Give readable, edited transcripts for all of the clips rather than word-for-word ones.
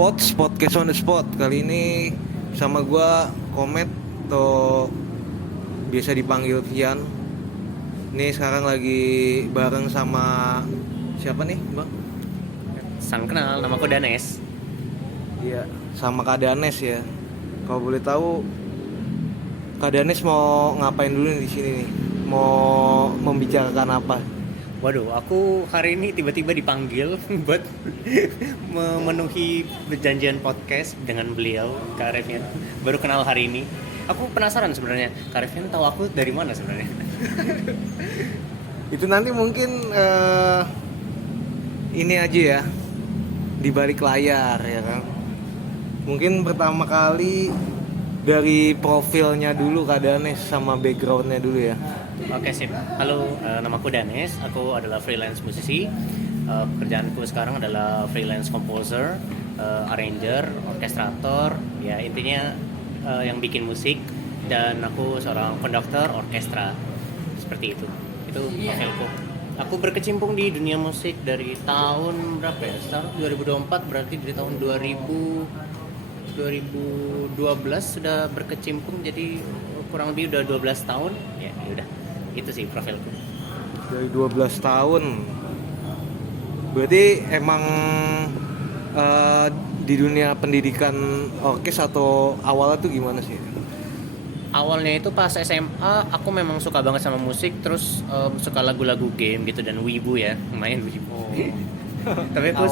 Podcast on the spot. Kali ini sama gua Komet atau biasa dipanggil Kian. Ini sekarang lagi bareng sama siapa nih, Bang? Sang kenal, namaku Danes. Iya, sama Kak Danes ya. Kalau boleh tahu Kak Danes mau ngapain dulu nih di sini nih? Mau membicarakan apa? Waduh, aku hari ini tiba-tiba dipanggil buat memenuhi perjanjian podcast dengan beliau, Kak Revian. Baru kenal hari ini. Aku penasaran sebenarnya, Kak Revian tahu aku dari mana sebenarnya? Itu nanti mungkin ini aja ya, di balik layar ya kan. Mungkin pertama kali dari profilnya dulu Kak Danes sama backgroundnya dulu ya. Oke, sip. Halo, namaku Danes. Aku adalah freelance musisi. Pekerjaanku sekarang adalah freelance composer, arranger, orkestrator. Ya, intinya yang bikin musik. Dan aku seorang konduktor orkestra. Seperti itu. Itu profilku. Aku berkecimpung di dunia musik dari tahun berapa ya? Sekarang 2024, berarti dari tahun 2012 sudah berkecimpung, jadi kurang lebih udah 12 tahun. Ya, udah. Itu sih profilku. Dari 12 tahun. Berarti emang di dunia pendidikan orkes atau awalnya tuh gimana sih? Awalnya itu pas SMA aku memang suka banget sama musik, terus suka lagu-lagu game gitu dan wibu ya, main wibu. Tapi aku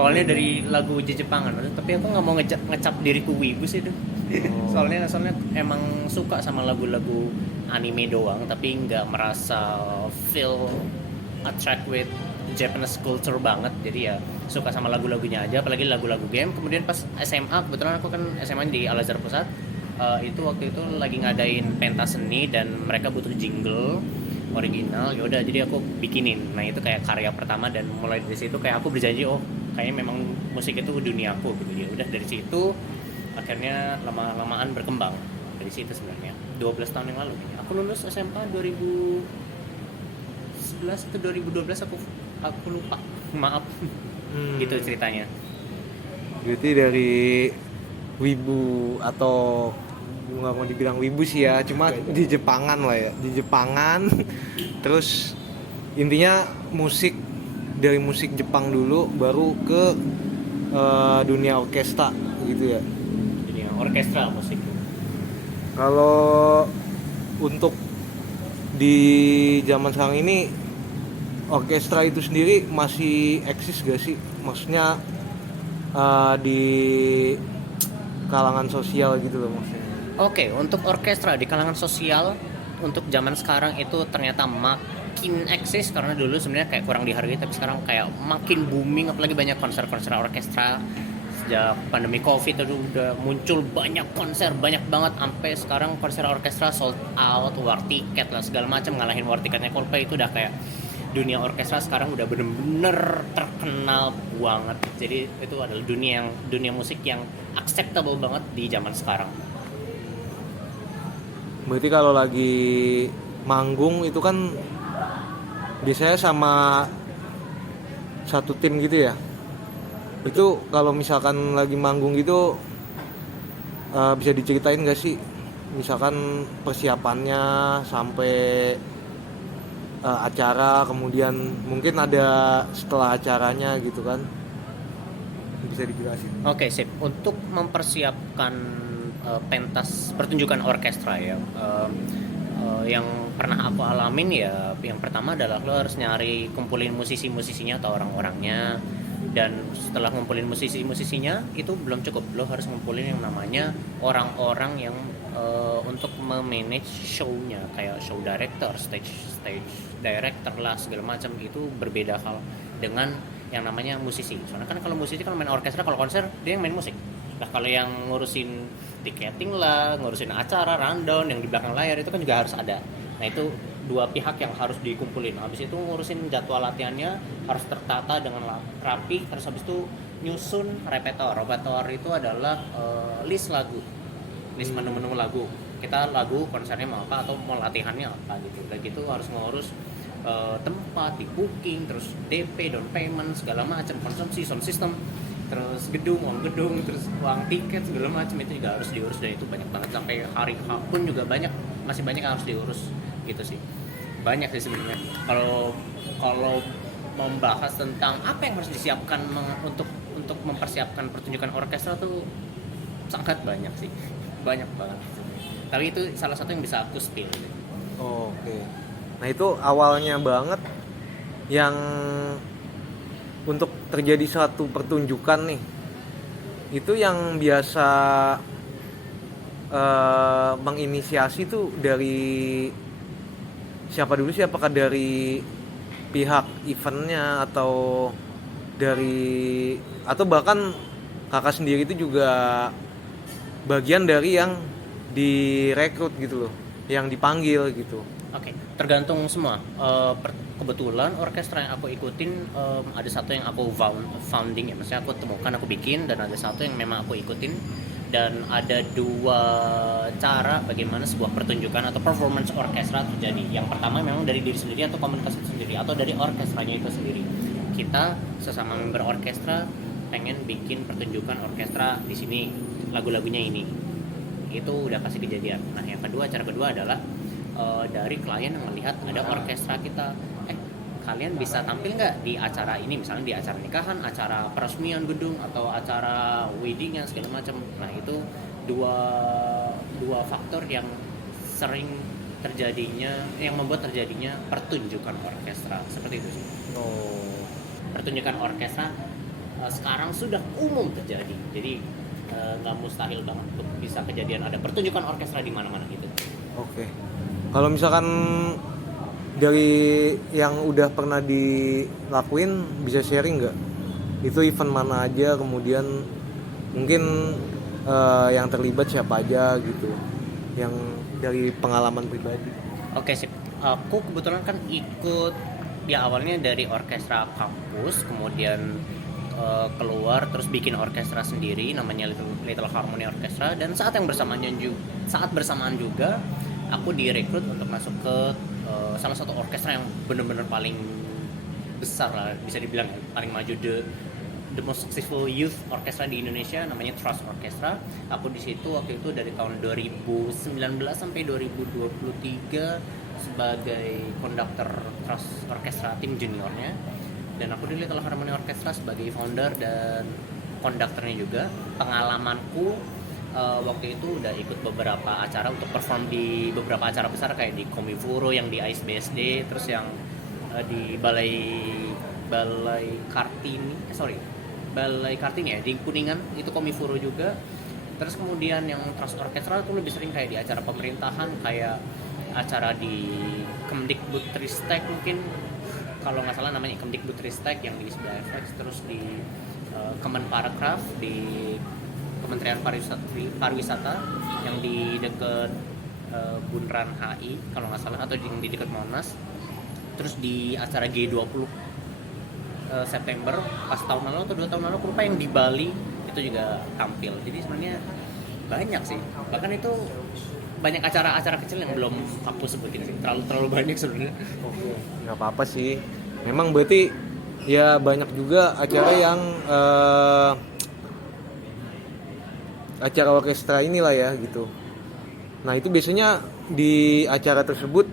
awalnya dari lagu Jepangan, tapi aku nggak mau ngecap diriku wibu sih itu. Soalnya emang suka sama lagu-lagu anime doang, tapi nggak merasa feel attract with Japanese culture banget. Jadi ya suka sama lagu-lagunya aja, apalagi lagu-lagu game. Kemudian pas SMA, kebetulan aku kan SMA di Al Azhar Pusat. Itu waktu itu lagi ngadain pentas seni dan mereka butuh jingle original. Ya udah, jadi aku bikinin. Nah, itu kayak karya pertama, dan mulai dari situ kayak aku berjanji, oh kayaknya memang musik itu duniaku gitu. Ya udah, dari situ akhirnya lama-lamaan berkembang dari situ sebenarnya. 12 tahun yang lalu aku lulus SMA 2011 atau 2012, aku lupa. Maaf. Gitu ceritanya. Berarti dari wibu atau nggak mau dibilang wibu sih ya, cuma di Jepangan lah ya, di Jepangan. Terus intinya musik, dari musik Jepang dulu baru ke dunia orkestra gitu ya. Jadi orkestra musik. Kalau untuk di zaman sekarang ini orkestra itu sendiri masih eksis gak sih? Maksudnya di kalangan sosial gitu loh maksudnya. Oke, untuk orkestra di kalangan sosial untuk zaman sekarang itu ternyata makin eksis, karena dulu sebenarnya kayak kurang dihargai, tapi sekarang kayak makin booming, apalagi banyak konser-konser orkestra. Sejak pandemi Covid itu udah muncul banyak konser, banyak banget, sampai sekarang konser orkestra sold out, war tiket lah segala macam, ngalahin war tiketnya Coldplay. Itu udah kayak dunia orkestra sekarang udah bener-bener terkenal banget. Jadi itu adalah dunia musik yang acceptable banget di zaman sekarang. Berarti kalau lagi manggung itu kan biasanya sama satu tim gitu ya. Itu kalau misalkan lagi manggung gitu bisa diceritain gak sih? Misalkan persiapannya sampai acara, kemudian mungkin ada setelah acaranya gitu kan. Bisa dijelasin. Oke, sip. Untuk mempersiapkan pentas pertunjukan orkestra ya, yang pernah aku alamin ya, yang pertama adalah lo harus nyari, kumpulin musisi-musisinya atau orang-orangnya. Dan setelah ngumpulin musisi-musisinya itu belum cukup, lo harus ngumpulin yang namanya orang-orang yang untuk memanage show-nya, kayak show director, stage director lah segala macam. Itu berbeda hal dengan yang namanya musisi. Soalnya kan kalau musisi kan main orkestra, kalau konser dia yang main musik. Nah, kalau yang ngurusin tiketing lah, ngurusin acara, rundown yang di belakang layar itu kan juga harus ada. Nah, itu dua pihak yang harus dikumpulin. Habis itu ngurusin jadwal latihannya harus tertata dengan rapi. Terus habis itu nyusun repertoire. Repertoire itu adalah list lagu, list menu-menu lagu. Kita lagu konsernya mau apa atau mau latihannya apa gitu. Dan gitu harus ngurus tempat di booking, terus DP, down payment, segala macam, konsumsi, sound system. terus uang gedung, terus uang tiket segala macam itu juga harus diurus, dan itu banyak banget sampai hari H pun juga masih banyak yang harus diurus gitu sih. Banyak sih sebenarnya. Kalau membahas tentang apa yang harus disiapkan untuk mempersiapkan pertunjukan orkestra tuh sangat banyak sih, banyak banget. Tapi itu salah satu yang bisa aku spill. Oke. Nah itu awalnya banget yang untuk terjadi suatu pertunjukan nih, itu yang biasa menginisiasi tuh dari siapa dulu sih? Apakah dari pihak eventnya atau bahkan kakak sendiri itu juga bagian dari yang direkrut gitu loh, yang dipanggil gitu? Oke, tergantung semua. Kebetulan orkestra yang aku ikutin ada satu yang aku founding ya, maksudnya aku temukan, aku bikin, dan ada satu yang memang aku ikutin. Dan ada dua cara bagaimana sebuah pertunjukan atau performance orkestra terjadi. Yang pertama memang dari diri sendiri atau komunitas itu sendiri, atau dari orkestranya itu sendiri. Kita sesama member orkestra pengen bikin pertunjukan orkestra di sini, lagu-lagunya ini. Itu udah pasti kejadian. Nah, yang kedua, cara kedua adalah dari klien yang melihat ada orkestra kita, kalian bisa tampil nggak di acara ini, misalnya di acara nikahan, acara peresmian gedung, atau acara weddingan segala macam. Nah itu dua faktor yang sering terjadinya, yang membuat terjadinya pertunjukan orkestra seperti itu sih. Pertunjukan orkestra sekarang sudah umum terjadi, jadi nggak mustahil banget bisa kejadian ada pertunjukan orkestra di mana-mana gitu. Oke. Kalau misalkan dari yang udah pernah dilakuin, bisa sharing nggak? Itu event mana aja, kemudian mungkin yang terlibat siapa aja gitu, yang dari pengalaman pribadi. Oke sip. Aku kebetulan kan ikut ya awalnya dari orkestra kampus, kemudian keluar terus bikin orkestra sendiri namanya Little Harmony Orchestra, dan saat bersamaan juga aku direkrut untuk masuk ke salah satu orkestra yang benar-benar paling besar lah, bisa dibilang paling maju, the most successful youth orchestra di Indonesia, namanya Trust Orchestra. Aku di situ waktu itu dari tahun 2019 sampai 2023 sebagai konduktor Trust Orchestra tim juniornya, dan aku di Little Harmony Orchestra sebagai founder dan konduktornya juga. Pengalamanku waktu itu udah ikut beberapa acara untuk perform di beberapa acara besar kayak di Komifuro, yang di AISBSD, terus yang di Balai Kartini ya di Kuningan, itu Komifuro juga. Terus kemudian yang Trust Orchestra itu lebih sering kayak di acara pemerintahan, kayak acara di Kemdikbudristek mungkin kalau nggak salah namanya Kemdikbudristek yang di sebelah FX, terus di Kemenparekraf di Kementerian Pariwisata yang di dekat Bundaran HI kalau nggak salah, atau yang di dekat Monas. Terus di acara G20 September pas tahun lalu atau 2 tahun lalu aku lupa, yang di Bali itu juga tampil. Jadi sebenarnya banyak sih, bahkan itu banyak acara-acara kecil yang belum aku sebutin sih, terlalu banyak sebenarnya. Oke, nggak apa-apa sih. Memang berarti ya banyak juga acara yang acara orkestra inilah ya gitu. Nah itu biasanya di acara tersebut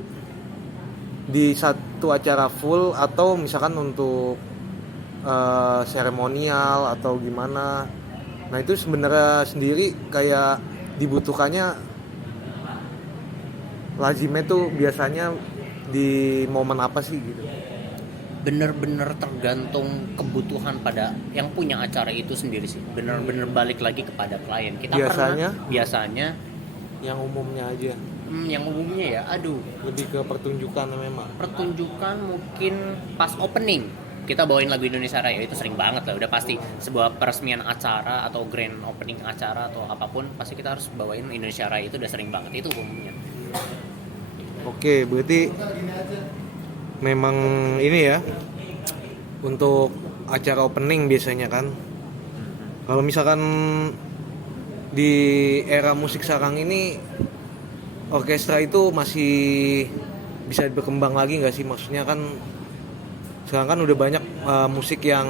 di satu acara full, atau misalkan untuk seremonial atau gimana. Nah itu sebenarnya sendiri kayak dibutuhkannya lazimnya tuh biasanya di momen apa sih gitu? Bener-bener tergantung kebutuhan pada yang punya acara itu sendiri sih. Bener-bener balik lagi kepada klien. Kita biasanya yang umumnya aja. Yang umumnya ya, lebih ke pertunjukan memang. Pertunjukan mungkin pas opening kita bawain lagu Indonesia Raya, itu sering banget lah, udah pasti. Sebuah peresmian acara atau grand opening acara atau apapun, pasti kita harus bawain Indonesia Raya, itu udah sering banget, itu umumnya. Oke, berarti memang ini ya untuk acara opening biasanya kan. Kalau misalkan di era musik sekarang ini orkestra itu masih bisa berkembang lagi nggak sih? Maksudnya kan sekarang kan udah banyak musik yang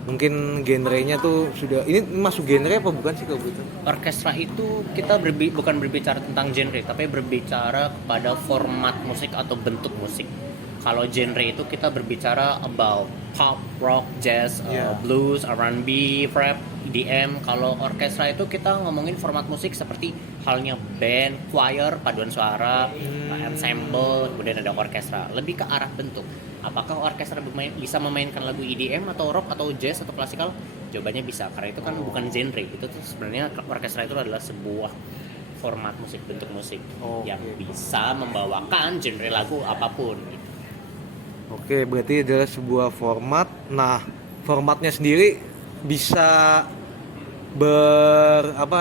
mungkin genrenya tuh sudah ini masuk genre apa bukan sih kalau gitu? Orkestra itu kita bukan berbicara tentang genre, tapi berbicara kepada format musik atau bentuk musik. Kalau genre itu kita berbicara about pop, rock, jazz, blues, R&B, rap, EDM. Kalau orkestra itu kita ngomongin format musik seperti halnya band, choir, paduan suara, ensemble, kemudian ada orkestra. Lebih ke arah bentuk. Apakah orkestra bisa memainkan lagu EDM atau rock atau jazz atau klasikal? Jawabannya bisa, karena itu kan bukan genre. Itu tuh sebenarnya orkestra itu adalah sebuah format musik, bentuk musik yang bisa membawakan genre lagu apapun. Oke, berarti adalah sebuah format. Nah, formatnya sendiri bisa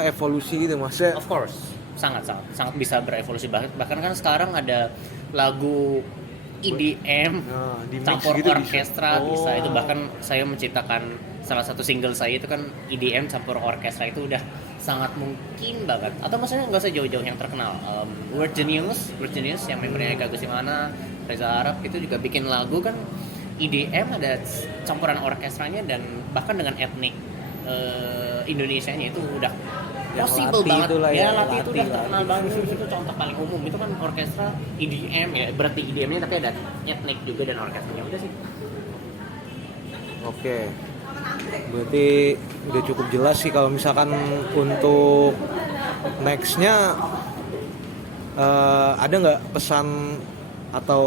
evolusi gitu maksudnya. Of course, sangat bisa berevolusi. Bahkan kan sekarang ada lagu EDM campur gitu orkestra bisa. Itu bahkan saya menciptakan salah satu single saya itu kan EDM campur orkestra, itu udah sangat mungkin banget. Atau maksudnya nggak usah jauh-jauh yang terkenal, Word Genius yang membernya Eka Gusimana, Reza Arab itu juga bikin lagu kan EDM, ada campuran orkestranya dan bahkan dengan etnik Indonesianya itu udah possible banget. Lati itu udah terkenal banget. Itu contoh paling umum. Itu kan orkestra EDM ya, berarti EDM-nya tapi ada etnik juga dan orkestranya. Udah sih. Oke. Berarti udah cukup jelas sih kalau misalkan untuk next-nya ada nggak pesan atau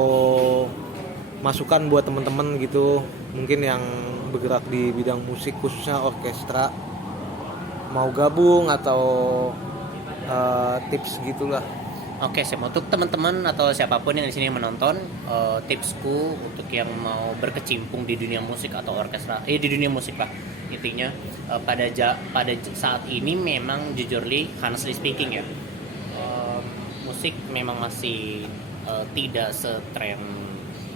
masukan buat teman-teman gitu mungkin yang bergerak di bidang musik khususnya orkestra mau gabung atau tips gitulah. Oke, sih untuk teman-teman atau siapapun yang di sini menonton, tipsku untuk yang mau berkecimpung di dunia musik atau orkestra, di dunia musik lah intinya, pada saat ini memang honestly speaking ya, musik memang masih tidak setren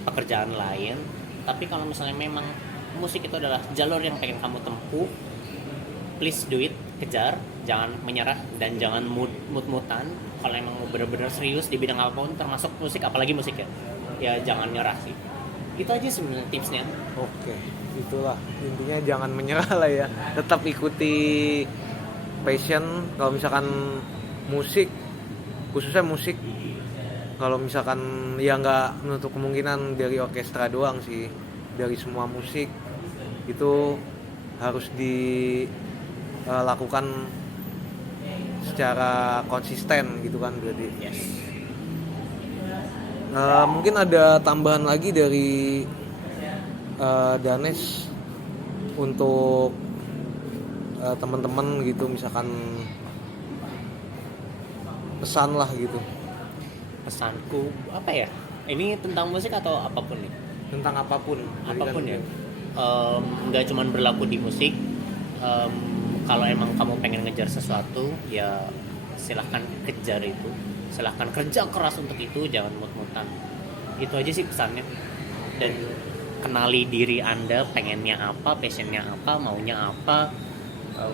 pekerjaan lain. Tapi kalau misalnya memang musik itu adalah jalur yang pengen kamu tempuh, please do it, kejar, jangan menyerah dan jangan mut-mutan. Kalau emang benar-benar serius di bidang apapun, termasuk musik, apalagi musik ya jangan nyerah sih. Itu aja sebenarnya tipsnya. Oke, itulah intinya, jangan menyerah lah ya, tetap ikuti passion. Kalau misalkan musik, khususnya musik, kalau misalkan ya nggak menutup kemungkinan dari orkestra doang sih, dari semua musik itu harus dilakukan secara konsisten gitu kan berarti. Yes. Mungkin ada tambahan lagi dari Danes untuk teman-teman gitu, misalkan pesan lah gitu. Pesanku apa ya? Ini tentang musik atau apapun nih? Tentang apapun Ya. Nggak cuma berlaku di musik. Kalau emang kamu pengen ngejar sesuatu, ya silahkan kejar itu. Silahkan kerja keras untuk itu, jangan mut-mutan. Itu aja sih pesannya. Dan kenali diri Anda, pengennya apa, passionnya apa, maunya apa,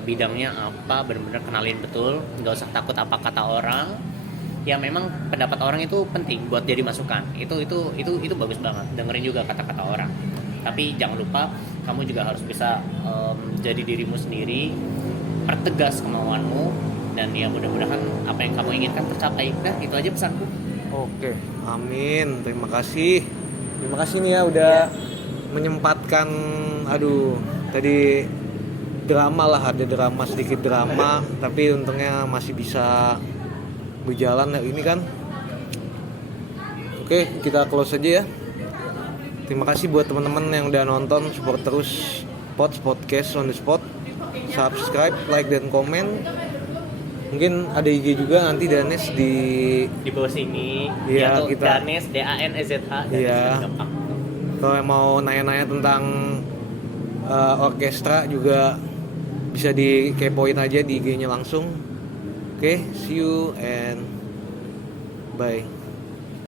bidangnya apa, benar-benar kenalin betul. Nggak usah takut apa kata orang. Ya memang pendapat orang itu penting buat jadi masukan. Itu bagus banget. Dengerin juga kata-kata orang. Tapi jangan lupa kamu juga harus bisa jadi dirimu sendiri, pertegas kemauanmu, dan ya mudah-mudahan apa yang kamu inginkan tercapai. Nah, itu aja pesanku. Oke, amin. Terima kasih nih ya udah menyempatkan. Tadi drama lah, ada drama, sedikit drama, tapi untungnya masih bisa berjalan ya ini kan. Oke, kita close aja ya. Terima kasih buat teman-teman yang udah nonton, support terus podcast on the spot. Subscribe, like dan komen. Mungkin ada IG juga nanti Danes di bawah sini. Ya, atau kita Danes DANEZH. Iya. Kalau mau nanya-nanya tentang orkestra juga bisa dikepoin aja di IG-nya langsung. Oke, see you and bye.